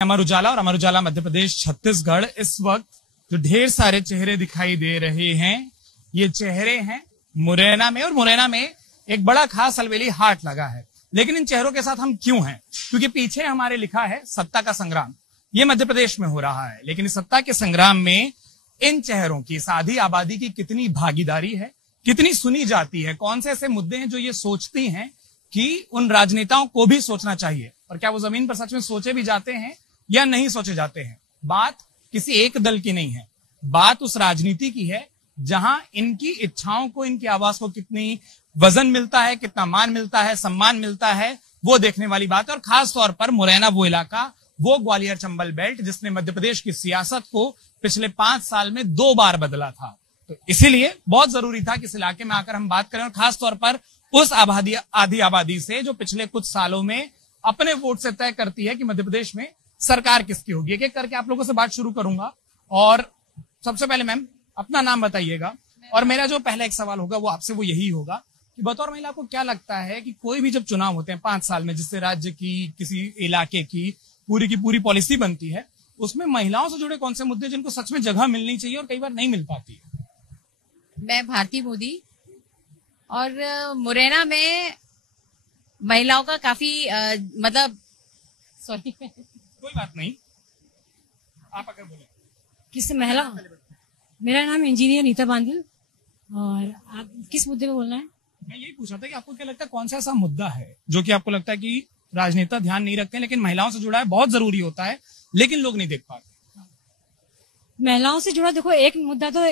अमर उजाला और अमर उजाला मध्य प्रदेश छत्तीसगढ़। इस वक्त जो ढेर सारे चेहरे दिखाई दे रहे हैं, ये चेहरे हैं मुरैना में, और मुरैना में एक बड़ा खास अलवेली हाट लगा है। लेकिन इन चेहरों के साथ हम क्यों हैं? क्योंकि पीछे हमारे लिखा है सत्ता का संग्राम। ये मध्य प्रदेश में हो रहा है, लेकिन इस सत्ता के संग्राम में इन चेहरों की, इस आधी आबादी की कितनी भागीदारी है, कितनी सुनी जाती है, कौन से ऐसे मुद्दे हैं जो ये सोचती हैं कि उन राजनेताओं को भी सोचना चाहिए, और क्या वो जमीन पर सच में सोचे भी जाते हैं या नहीं सोचे जाते हैं। बात किसी एक दल की नहीं है, बात उस राजनीति की है जहां इनकी इच्छाओं को, इनकी आवाज को कितनी वजन मिलता है, कितना मान मिलता है, सम्मान मिलता है, वो देखने वाली बात है। और खास तौर पर मुरैना वो इलाका, वो ग्वालियर चंबल बेल्ट जिसने मध्य प्रदेश की सियासत को पिछले 5 साल में 2 बार बदला था। तो इसीलिए बहुत जरूरी था कि इस इलाके में आकर हम बात करें, और खास तौर पर उस आधी आबादी से जो पिछले कुछ सालों में अपने वोट से तय करती है कि मध्य प्रदेश में सरकार किसकी होगी। एक एक करके आप लोगों से बात शुरू करूंगा, और सबसे पहले मैम अपना नाम बताइएगा, और मेरा जो पहला एक सवाल होगा वो आपसे वो यही होगा कि बतौर महिला आपको क्या लगता है कि कोई भी जब चुनाव होते हैं 5 साल में, जिससे राज्य की, किसी इलाके की पूरी पॉलिसी बनती है, उसमें महिलाओं से जुड़े कौन से मुद्दे जिनको सच में जगह मिलनी चाहिए और कई बार नहीं मिल पाती है? मैं भारती मोदी, और मुरैना में महिलाओं का काफी मतलब सॉरी कोई बात नहीं, आप अगर बोले। किस महिला? मेरा नाम इंजीनियर नीता बांदिल, और आप किस मुद्दे पे बोलना है? मैं यही पूछ रहा था कि आपको क्या लगता है कौन सा ऐसा मुद्दा है जो कि आपको लगता है कि राजनेता ध्यान नहीं रखते, लेकिन महिलाओं से जुड़ा है, बहुत जरूरी होता है, लेकिन लोग नहीं देख पाते। महिलाओं से जुड़ा देखो, एक मुद्दा तो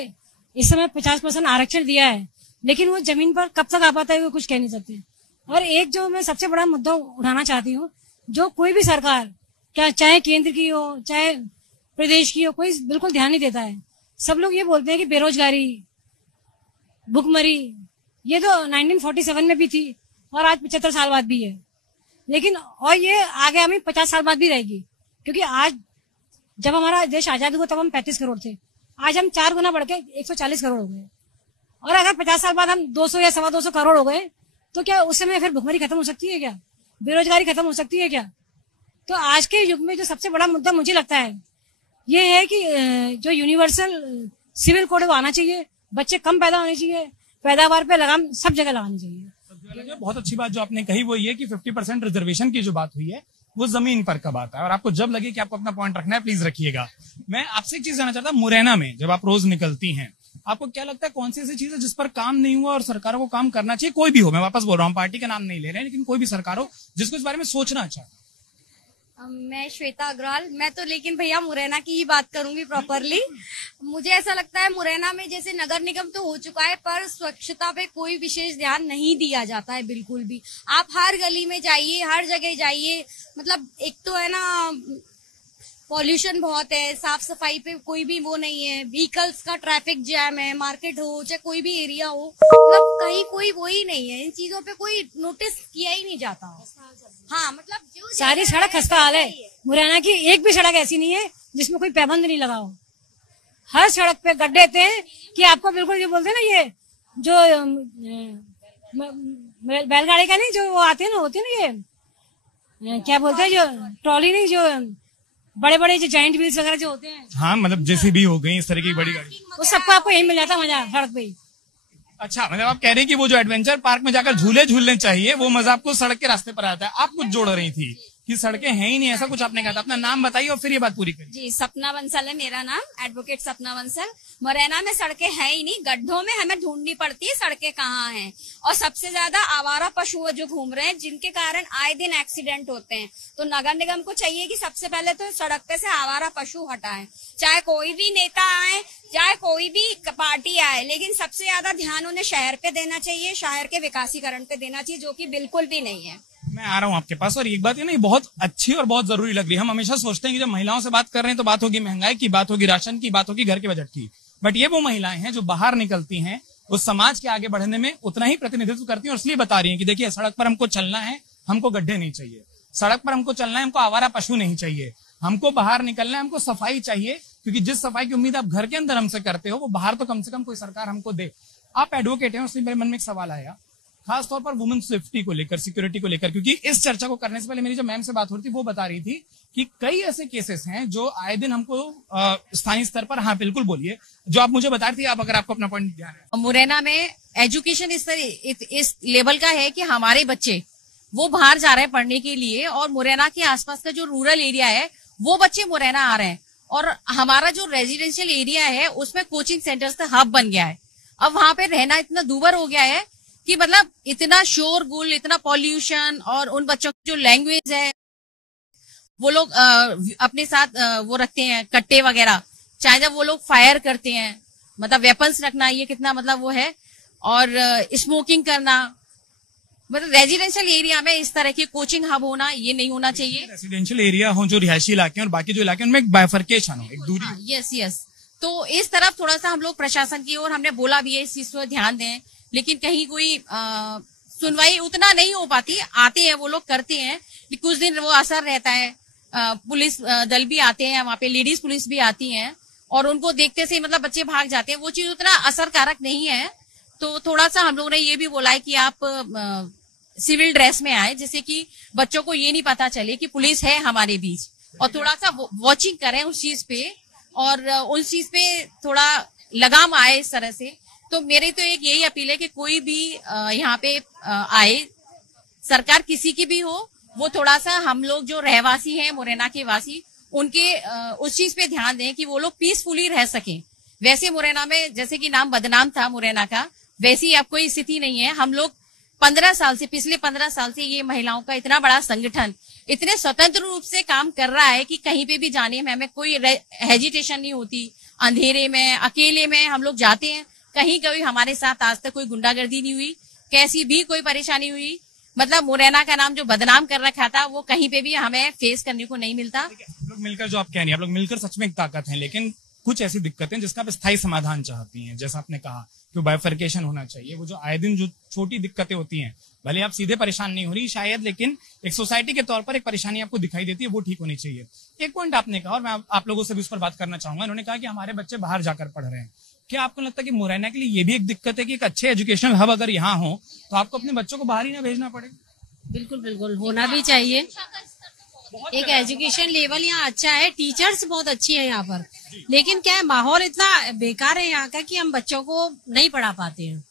इस समय 50% आरक्षण दिया है, लेकिन वो जमीन पर कब तक आ पाता है वो कुछ कह नहीं सकते। और एक जो मैं सबसे बड़ा मुद्दा उठाना चाहती हूँ, जो कोई भी सरकार, क्या चाहे केंद्र की हो चाहे प्रदेश की हो, कोई बिल्कुल ध्यान नहीं देता है। सब लोग ये बोलते हैं कि बेरोजगारी, भुखमरी, ये तो 1947 में भी थी और आज 75 साल बाद भी है, लेकिन और ये आगे हमें 50 साल बाद भी रहेगी। क्योंकि आज जब हमारा देश आजाद हुआ तब हम 35 करोड़ थे, आज हम 4 गुना बढ़ के 140 करोड़ हो गए। और अगर 50 साल बाद हम 200 या 225 करोड़ हो गए, तो क्या उस समय फिर भुखमरी खत्म हो सकती है क्या? बेरोजगारी खत्म हो सकती है क्या? तो आज के युग में जो सबसे बड़ा मुद्दा मुझे लगता है ये है कि जो यूनिवर्सल सिविल कोड वो आना चाहिए, बच्चे कम पैदा होने चाहिए, पैदावार पे लगाम सब जगह लगानी चाहिए। बहुत अच्छी बात जो आपने कही वो ये कि 50% रिजर्वेशन की जो बात हुई है वो जमीन पर कब आता है, और आपको जब लगे कि आपको अपना पॉइंट रखना है प्लीज रखिएगा। मैं आपसे एक चीज जानना चाहता हूँ, मुरैना में जब आप रोज निकलती हैं, आपको क्या लगता है कौन सी ऐसी चीज है जिस पर काम नहीं हुआ और सरकारों को काम करना चाहिए? कोई भी हो, मैं वापस बोल रहा हूँ, पार्टी का नाम नहीं ले रहे हैं, लेकिन कोई भी सरकार हो जिसको इस बारे में सोचना चाहिए। मैं श्वेता अग्रवाल, मैं तो लेकिन भैया मुरैना की ही बात करूंगी प्रॉपरली। मुझे ऐसा लगता है मुरैना में जैसे नगर निगम तो हो चुका है, पर स्वच्छता पे कोई विशेष ध्यान नहीं दिया जाता है बिल्कुल भी। आप हर गली में जाइए, हर जगह जाइए, मतलब एक तो है ना पॉल्यूशन बहुत है, साफ सफाई पे कोई भी वो नहीं है, व्हीकल्स का ट्रैफिक जैम है, मार्केट हो चाहे कोई भी एरिया हो, मतलब कहीं कोई वो ही नहीं है, इन चीजों पे कोई नोटिस किया ही नहीं जाता। हाँ, मतलब जो सारी सड़क खस्ता हाल है मुरैना की, एक भी सड़क ऐसी नहीं है जिसमें कोई पाबंद नहीं लगा हो। हर सड़क पे गड्ढे थे कि आपको बिल्कुल ये बोलते हैं ना, ये जो बैलगाड़ी का नहीं, जो वो आते हैं ना, होते हैं ना, ये क्या बोलते हैं, जो ट्रॉली नहीं, जो बड़े बड़े जो जॉइंट व्हील्स वगैरह जो होते हैं, हाँ मतलब जैसे भी हो गई इस तरह की बड़ी गाड़ी, वो सबको आपको यही मिल जाता मजा सड़क पे ही। अच्छा, मतलब आप कह रहे हैं कि वो जो एडवेंचर पार्क में जाकर झूले झूलने चाहिए वो मजा आपको सड़क के रास्ते पर आता है। आप कुछ जोड़ रही थी कि सड़कें हैं ही नहीं, ऐसा कुछ आपने कहा था। अपना नाम बताइए और फिर ये बात पूरी करिए। जी, सपना बंसल है मेरा नाम, एडवोकेट सपना बंसल। मुरैना में सड़कें हैं ही नहीं, गड्ढों में हमें ढूंढनी पड़ती है सड़कें कहाँ हैं, और सबसे ज्यादा आवारा पशु जो घूम रहे हैं जिनके कारण आए दिन एक्सीडेंट होते हैं। तो नगर निगम को चाहिए कि सबसे पहले तो सड़क पे से आवारा पशु हटाएं, चाहे कोई भी नेता आए, चाहे कोई भी पार्टी आए, लेकिन सबसे ज्यादा ध्यान उन्हें शहर पे देना चाहिए, शहर के विकासीकरण पे देना चाहिए, जो कि बिल्कुल भी नहीं है। मैं आ रहा हूँ आपके पास, और एक बात है ना, ये बहुत अच्छी और बहुत जरूरी लग रही है। हम हमेशा सोचते हैं कि जब महिलाओं से बात कर रहे हैं तो बात होगी महंगाई की, बात होगी राशन की, बात होगी घर के बजट की, बट ये वो महिलाएं हैं जो बाहर निकलती हैं, उस समाज के आगे बढ़ने में उतना ही प्रतिनिधित्व करती हैं, और इसलिए बता रही हैं कि देखिए सड़क पर हमको चलना है, हमको गड्ढे नहीं चाहिए, सड़क पर हमको चलना है, हमको आवारा पशु नहीं चाहिए, हमको बाहर निकलना है, हमको सफाई चाहिए, क्योंकि जिस सफाई की उम्मीद आप घर के अंदर हमसे करते हो वो बाहर तो कम से कम कोई सरकार हमको दे। आप एडवोकेट हैं, उसमें मेरे मन में एक सवाल आया खासतौर पर वुमेन सेफ्टी को लेकर, सिक्योरिटी को लेकर, क्योंकि इस चर्चा को करने से पहले मेरी जो मैम से बात हो रही थी वो बता रही थी कि कई ऐसे केसेस हैं जो आए दिन हमको स्थानीय स्तर पर, हाँ बिल्कुल बोलिए, जो आप मुझे बता रही थी, आप अगर आपको अपना पॉइंट ध्यान है। मुरैना में एजुकेशन इस लेवल का है कि हमारे बच्चे वो बाहर जा रहे हैं पढ़ने के लिए, और मुरैना के आसपास का जो रूरल एरिया है वो बच्चे मुरैना आ रहे हैं, और हमारा जो रेजिडेंशियल एरिया है उसमें कोचिंग सेंटर्स का हब बन गया है। अब वहां पे रहना इतना दूभर हो गया है कि मतलब इतना शोरगुल, इतना पॉल्यूशन, और उन बच्चों की जो लैंग्वेज है वो लोग अपने साथ वो रखते हैं कट्टे वगैरह, चाहे जब वो लोग फायर करते हैं, मतलब वेपन्स रखना, ये कितना मतलब वो है, और स्मोकिंग करना, मतलब रेजिडेंशियल एरिया में इस तरह की कोचिंग हब होना ये नहीं होना चाहिए। रेजिडेंशियल एरिया हो जो रिहायशी इलाके और बाकी जो इलाके उनमें एक बाइफर्केशन हो, एक दूरी। यस। तो इस तरफ थोड़ा सा हम लोग प्रशासन की ओर हमने बोला भी है इस चीज पर ध्यान दें, लेकिन कहीं कोई सुनवाई उतना नहीं हो पाती। आते हैं वो लोग, करते हैं, कुछ दिन वो असर रहता है, पुलिस दल भी आते हैं वहां पे, लेडीज पुलिस भी आती हैं, और उनको देखते से मतलब बच्चे भाग जाते हैं, वो चीज उतना असरकारक नहीं है। तो थोड़ा सा हम लोगों ने ये भी बोला है कि आप सिविल ड्रेस में आए, जिससे कि बच्चों को ये नहीं पता चले कि पुलिस है हमारे बीच, और थोड़ा सा वॉचिंग करें उस चीज पे, और उस चीज पे थोड़ा लगाम आए इस तरह से। तो मेरी तो एक यही अपील है कि कोई भी यहाँ पे आए, सरकार किसी की भी हो, वो थोड़ा सा हम लोग जो रहवासी हैं मुरैना के वासी, उनके उस चीज पे ध्यान दें कि वो लोग पीसफुली रह सकें। वैसे मुरैना में जैसे कि नाम बदनाम था मुरैना का, वैसी अब कोई स्थिति नहीं है। हम लोग पिछले 15 साल से ये महिलाओं का इतना बड़ा संगठन इतने स्वतंत्र रूप से काम कर रहा है कि कहीं पे भी जाने में हमें कोई हेजिटेशन नहीं होती। अंधेरे में, अकेले में हम लोग जाते हैं, कहीं कभी हमारे साथ आज तक कोई गुंडागर्दी नहीं हुई, कैसी भी कोई परेशानी हुई। मतलब मुरैना का नाम जो बदनाम कर रखा था वो कहीं पे भी हमें फेस करने को नहीं मिलता। आप लोग मिलकर, जो आप कह रही हैं, आप लोग मिलकर सच में एक ताकत है, लेकिन कुछ ऐसी दिक्कतें जिसका आप स्थायी समाधान चाहती हैं, जैसा आपने कहा कि बाइफर्केशन होना चाहिए, वो जो आए दिन जो छोटी दिक्कतें होती हैं, भले आप सीधे परेशान नहीं हो रही शायद, लेकिन एक सोसाइटी के तौर पर एक परेशानी आपको दिखाई देती है, वो ठीक होनी चाहिए। एक पॉइंट आपने कहा, और मैं आप लोगों से भी उस पर बात करना चाहूंगा, उन्होंने कहा कि हमारे बच्चे बाहर जाकर पढ़ रहे हैं। क्या आपको लगता है कि मुरैना के लिए ये भी एक दिक्कत है कि एक अच्छे एजुकेशनल हब अगर यहाँ हो तो आपको अपने बच्चों को बाहर ही ना भेजना पड़े? बिल्कुल होना भी चाहिए। एक एजुकेशन लेवल यहाँ अच्छा है, टीचर्स बहुत अच्छी है यहाँ पर, लेकिन क्या है माहौल इतना बेकार है यहाँ का कि हम बच्चों को नहीं पढ़ा पाते हैं।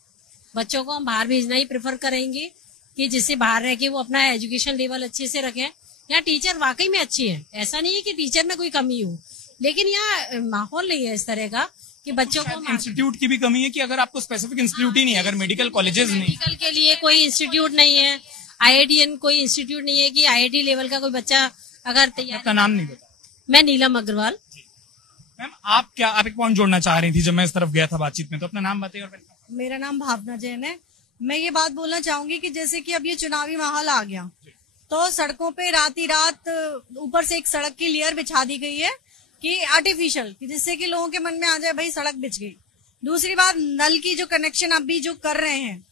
बच्चों को हम बाहर भेजना ही प्रेफर करेंगे कि जिससे बाहर रह के वो अपना एजुकेशन लेवल अच्छे से रखें। यहाँ टीचर वाकई में अच्छी है, ऐसा नहीं है कि टीचर में कोई कमी हो, लेकिन यहाँ माहौल नहीं है इस तरह का कि बच्चों को। इंस्टीट्यूट की भी कमी है कि अगर आपको स्पेसिफिक इंस्टीट्यूट ही नहीं, अगर मेडिकल कॉलेजेस नहीं, मेडिकल के लिए कोई इंस्टीट्यूट नहीं है, IITN कोई इंस्टीट्यूट नहीं है कि IIT लेवल का कोई बच्चा अगर तैयार। आपका नाम नहीं बता? मैं नीलम अग्रवाल। मैम आप एक पॉइंट जोड़ना चाह रही थी जब मैं इस तरफ गया था बातचीत में, तो अपना नाम बताइए। और मेरा नाम भावना जैन है। मैं ये बात बोलना चाहूंगी कि जैसे कि अब ये चुनावी माहौल आ गया, तो सड़कों पे रात ही रात ऊपर से एक सड़क की लेयर बिछा दी गई है कि आर्टिफिशियल, कि जिससे कि लोगों के मन में आ जाए भाई सड़क बिछ गई। दूसरी बात, नल की जो कनेक्शन अभी जो कर रहे हैं,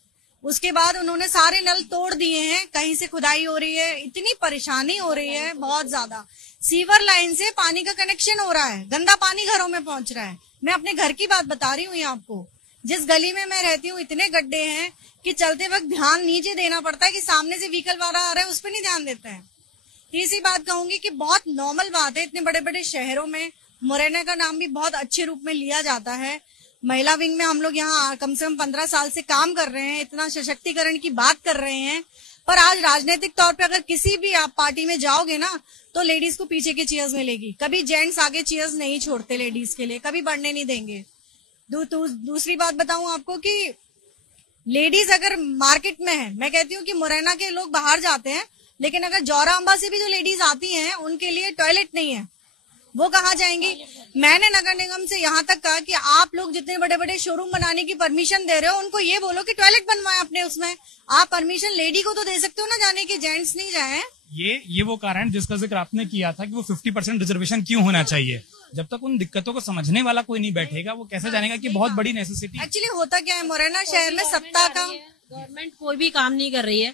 उसके बाद उन्होंने सारे नल तोड़ दिए हैं, कहीं से खुदाई हो रही है, इतनी परेशानी हो रही है बहुत ज्यादा। सीवर लाइन से पानी का कनेक्शन हो रहा है, गंदा पानी घरों में पहुंच रहा है। मैं अपने घर की बात बता रही हूँ आपको, जिस गली में मैं रहती हूँ इतने गड्ढे हैं कि चलते वक्त ध्यान नीचे देना पड़ता है कि सामने से व्हीकल वाला आ रहा है उस पर नहीं ध्यान देता है। तीसरी बात कहूंगी कि बहुत नॉर्मल बात है, इतने बड़े बड़े शहरों में मुरैना का नाम भी बहुत अच्छे रूप में लिया जाता है। महिला विंग में हम लोग यहाँ कम से कम 15 साल से काम कर रहे हैं, इतना सशक्तिकरण की बात कर रहे हैं, पर आज राजनीतिक तौर पे अगर किसी भी आप पार्टी में जाओगे ना तो लेडीज को पीछे की चेयर्स मिलेगी, कभी जेंट्स आगे चेयर्स नहीं छोड़ते लेडीज के लिए, कभी बढ़ने नहीं देंगे। दूसरी बात बताऊं आपको कि लेडीज अगर मार्केट में है, मैं कहती हूँ कि मुरैना के लोग बाहर जाते हैं, लेकिन अगर जौरा अंबा से भी जो लेडीज आती हैं उनके लिए टॉयलेट नहीं है, वो कहाँ जाएंगी। मैंने नगर निगम से यहाँ तक कहा कि आप लोग जितने बड़े बड़े शोरूम बनाने की परमिशन दे रहे हो, उनको ये बोलो कि टॉयलेट बनवाएं अपने उसमें। आप परमिशन लेडी को तो दे सकते हो ना जाने की, जेंट्स नहीं जाए। ये वो कारण जिसका जिक्र आपने किया था कि वो 50% रिजर्वेशन क्यों होना चाहिए। जब तक उन दिक्कतों को समझने वाला कोई नहीं बैठेगा, वो कैसे जानेगा कि बहुत बड़ी नेसेसिटी। एक्चुअली होता क्या है, मुरैना शहर में सत्ता का गवर्नमेंट कोई भी काम नहीं कर रही है,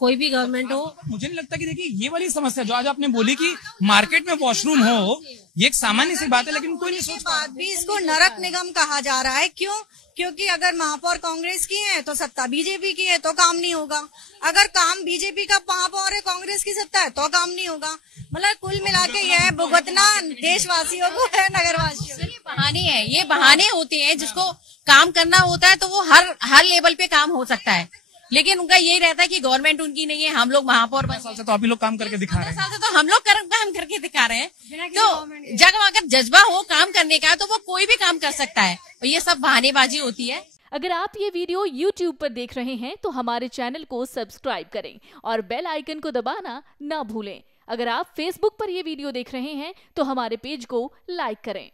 कोई भी गवर्नमेंट हो। मुझे नहीं लगता कि देखिए ये वाली समस्या जो आज आपने बोली कि मार्केट में वॉशरूम हो, ये एक सामान्य सी बात है, लेकिन कोई नहीं सोच बाद भी इसको नरक निगम कहा जा रहा है। क्यों? क्योंकि अगर महापौर कांग्रेस की है तो सत्ता बीजेपी की है तो काम नहीं होगा, अगर काम बीजेपी का महापौर है कांग्रेस की सत्ता है तो काम नहीं होगा। मतलब कुल मिला के यह भुगतना देशवासियों को है, नगरवासियों को। ये बहाने हैं, ये बहाने होते हैं। जिसको काम करना होता है तो वो हर लेवल पे काम हो सकता है, लेकिन उनका यही रहता है कि गवर्नमेंट उनकी नहीं है, हम लोग महापौर बन साल से तो आप ही लोग काम करके दिखा रहे हैं। साल से तो हम लोग काम करके दिखा रहे हैं। तो जब अगर जज्बा हो काम करने का तो वो कोई भी काम कर सकता है, और ये सब बहानेबाजी होती है। अगर आप ये वीडियो YouTube पर देख रहे हैं तो हमारे चैनल को सब्सक्राइब करें और बेल आइकन को दबाना ना भूलें। अगर आप Facebook पर ये वीडियो देख रहे हैं तो हमारे पेज को लाइक करें।